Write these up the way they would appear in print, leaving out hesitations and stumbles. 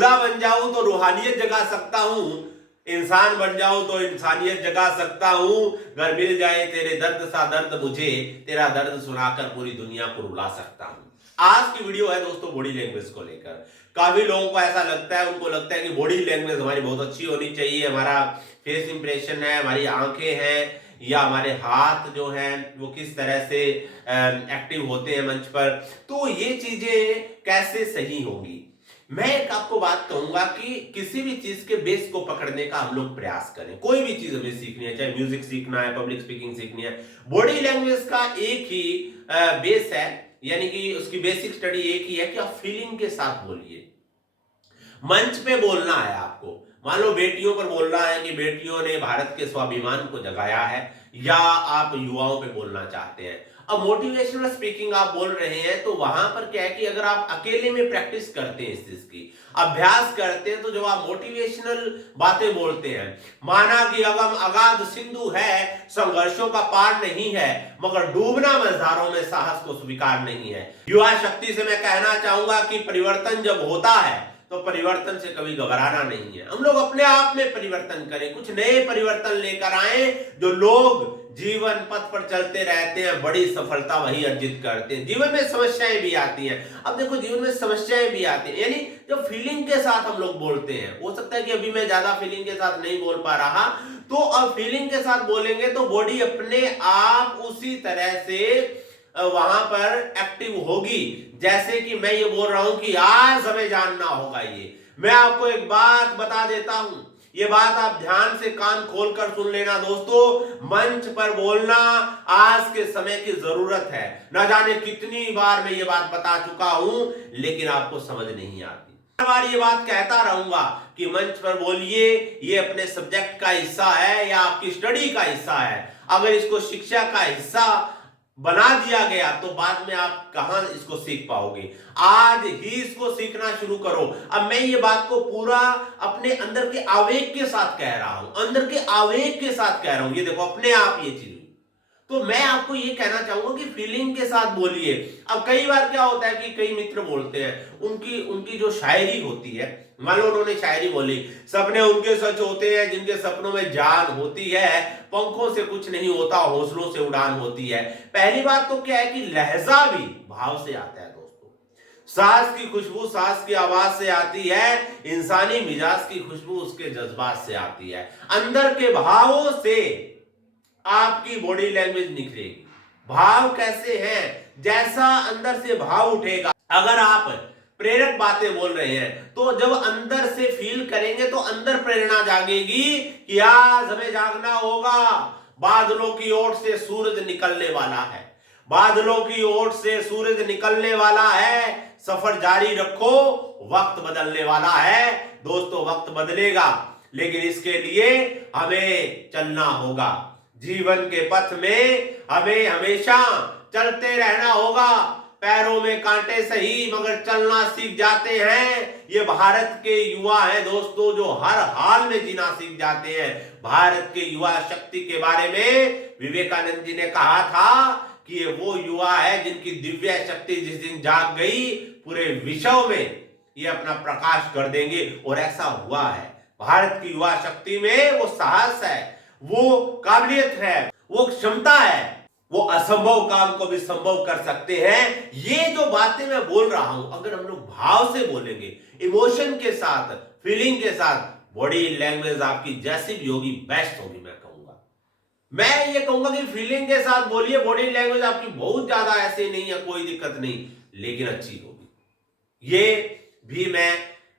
खुदा बन जाऊं तो रूहानियत जगा सकता हूं, इंसान बन जाऊं तो इंसानियत जगा सकता हूं, अगर मिल जाए तेरे दर्द सा दर्द मुझे, तेरा दर्द सुनाकर पूरी दुनिया को रुला सकता हूं। आज की वीडियो है दोस्तों बॉडी लैंग्वेज को लेकर। काफी लोगों को ऐसा लगता है, उनको लगता है कि बॉडी लैंग्वेज हमारी बहुत अच्छी होनी चाहिए, हमारा फेस इंप्रेशन है, हमारी आंखें हैं या हमारे हाथ जो हैं वो किस तरह से एक्टिव होते हैं मंच पर, तो ये चीजें कैसे सही होंगी। मैं एक आपको बात कहूंगा कि किसी भी चीज के बेस को पकड़ने का हम लोग प्रयास करें। कोई भी चीज हमें सीखनी है, चाहे म्यूजिक सीखना है, पब्लिक स्पीकिंग सीखनी है, बॉडी लैंग्वेज का एक ही बेस है, यानी कि उसकी बेसिक स्टडी एक ही है कि आप फीलिंग के साथ बोलिए। मंच पे बोलना है आपको, मान लो बेटियों पर बोलना है कि बेटियों ने भारत के स्वाभिमान को जगाया है, या आप युवाओं पे बोलना चाहते हैं। अब मोटिवेशनल स्पीकिंग आप बोल रहे हैं तो वहां पर क्या है कि अगर आप अकेले में प्रैक्टिस करते हैं, इस चीज की अभ्यास करते हैं, तो जब आप मोटिवेशनल बातें बोलते हैं, माना कि अगम अगाध सिंधु है, संघर्षों का पार नहीं है, मगर डूबना मझधारों में साहस को स्वीकार नहीं है। युवा शक्ति से मैं कहना चाहूंगा कि परिवर्तन जब होता है तो परिवर्तन से कभी घबराना नहीं है। हम लोग अपने आप में परिवर्तन करें, कुछ नए परिवर्तन लेकर आए। जो लोग जीवन पथ पर चलते रहते हैं, बड़ी सफलता वही अर्जित करते हैं। जीवन में समस्याएं भी आती हैं। अब देखो, जीवन में समस्याएं भी आती हैं, यानी जब फीलिंग के साथ हम लोग बोलते हैं, हो सकता है कि अभी मैं ज्यादा फीलिंग के साथ नहीं बोल पा रहा, तो अब फीलिंग के साथ बोलेंगे तो बॉडी अपने आप उसी तरह से वहां पर एक्टिव होगी। जैसे कि मैं ये बोल रहा हूं कि आज हमें जानना होगा, ये मैं आपको एक बात बता देता हूं, ये बात आप ध्यान से कान खोलकर सुन लेना दोस्तों। मंच पर बोलना आज के समय की जरूरत है। ना जाने कितनी बार मैं ये बात बता चुका हूं, लेकिन आपको समझ नहीं आती। हर बार ये बात कहता रहूंगा कि मंच पर बोलिए, ये अपने सब्जेक्ट का हिस्सा है या आपकी स्टडी का हिस्सा है। अगर इसको शिक्षा का हिस्सा बना दिया गया तो बाद में आप कहां इसको सीख पाओगे। आज ही इसको सीखना शुरू करो। अब मैं ये बात को पूरा अपने अंदर के आवेग के साथ कह रहा हूं, अंदर के आवेग के साथ कह रहा हूं। ये देखो अपने आप ये चीज, तो मैं आपको ये कहना चाहूंगा कि फीलिंग के साथ बोलिए। अब कई बार क्या होता है कि कई मित्र बोलते हैं, उनकी उनकी जो शायरी होती है, मान लो उन्होंने शायरी बोली, सपने उनके सच होते हैं जिनके सपनों में जान होती है, पंखों से कुछ नहीं होता, हौसलों से उड़ान होती है। पहली बात तो क्या है कि लहजा भी भाव से आता है दोस्तों। सांस की खुशबू सांस की आवाज से आती है, इंसानी मिजाज की खुशबू उसके जज्बात से आती है। अंदर के भावों से आपकी बॉडी लैंग्वेज निखरेगी। भाव कैसे हैं, जैसा अंदर से भाव उठेगा। अगर आप प्रेरक बातें बोल रहे हैं तो जब अंदर से फील करेंगे तो अंदर प्रेरणा जागेगी कि आज हमें जागना होगा। बादलों की ओर से सूरज निकलने वाला है, बादलों की ओर से सूरज निकलने वाला है। सफर जारी रखो, वक्त बदलने वाला है दोस्तों। वक्त बदलेगा, लेकिन इसके लिए हमें चलना होगा। जीवन के पथ में हमें हमेशा चलते रहना होगा। पैरों में कांटे सही मगर चलना सीख जाते हैं। ये भारत के युवा हैं दोस्तों, जो हर हाल में जीना सीख जाते हैं। भारत के युवा शक्ति के बारे में विवेकानंद जी ने कहा था कि ये वो युवा है जिनकी दिव्य शक्ति जिस दिन जाग गई, पूरे विश्व में ये अपना प्रकाश कर देंगे। और ऐसा हुआ है। भारत की युवा शक्ति में वो साहस है, वो काबिलियत है, वो क्षमता है, वो असंभव काम को भी संभव कर सकते हैं। ये जो बातें मैं बोल रहा हूं, अगर हम लोग भाव से बोलेंगे, इमोशन के साथ, फीलिंग के साथ, बॉडी लैंग्वेज आपकी जैसी भी होगी बेस्ट होगी। मैं ये कहूंगा कि फीलिंग के साथ बोलिए। बॉडी लैंग्वेज आपकी बहुत ज्यादा ऐसे नहीं है, कोई दिक्कत नहीं, लेकिन अच्छी होगी। ये भी मैं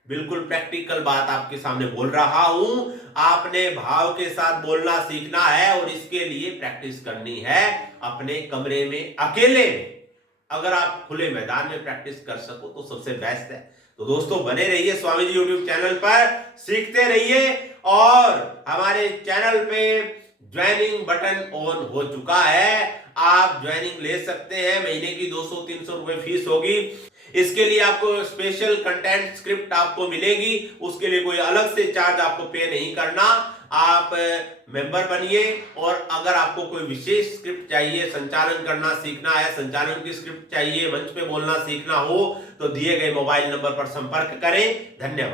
बिल्कुल प्रैक्टिकल बात आपके सामने बोल रहा हूं। आपने भाव के साथ बोलना सीखना है और इसके लिए प्रैक्टिस करनी है अपने कमरे में, अकेले में। अगर आप खुले मैदान में प्रैक्टिस कर सको तो सबसे बेस्ट है। तो दोस्तों बने रहिए स्वामी जी यूट्यूब चैनल पर, सीखते रहिए। और हमारे चैनल पे ज्वाइनिंग बटन ऑन हो चुका है, आप ज्वाइनिंग ले सकते हैं। महीने की 200-300 रुपए फीस होगी। इसके लिए आपको स्पेशल कंटेंट स्क्रिप्ट आपको मिलेगी, उसके लिए कोई अलग से चार्ज आपको पे नहीं करना। आप मेंबर बनिए, और अगर आपको कोई विशेष स्क्रिप्ट चाहिए, संचालन करना सीखना है, संचालन की स्क्रिप्ट चाहिए, मंच पे बोलना सीखना हो, तो दिए गए मोबाइल नंबर पर संपर्क करें। धन्यवाद।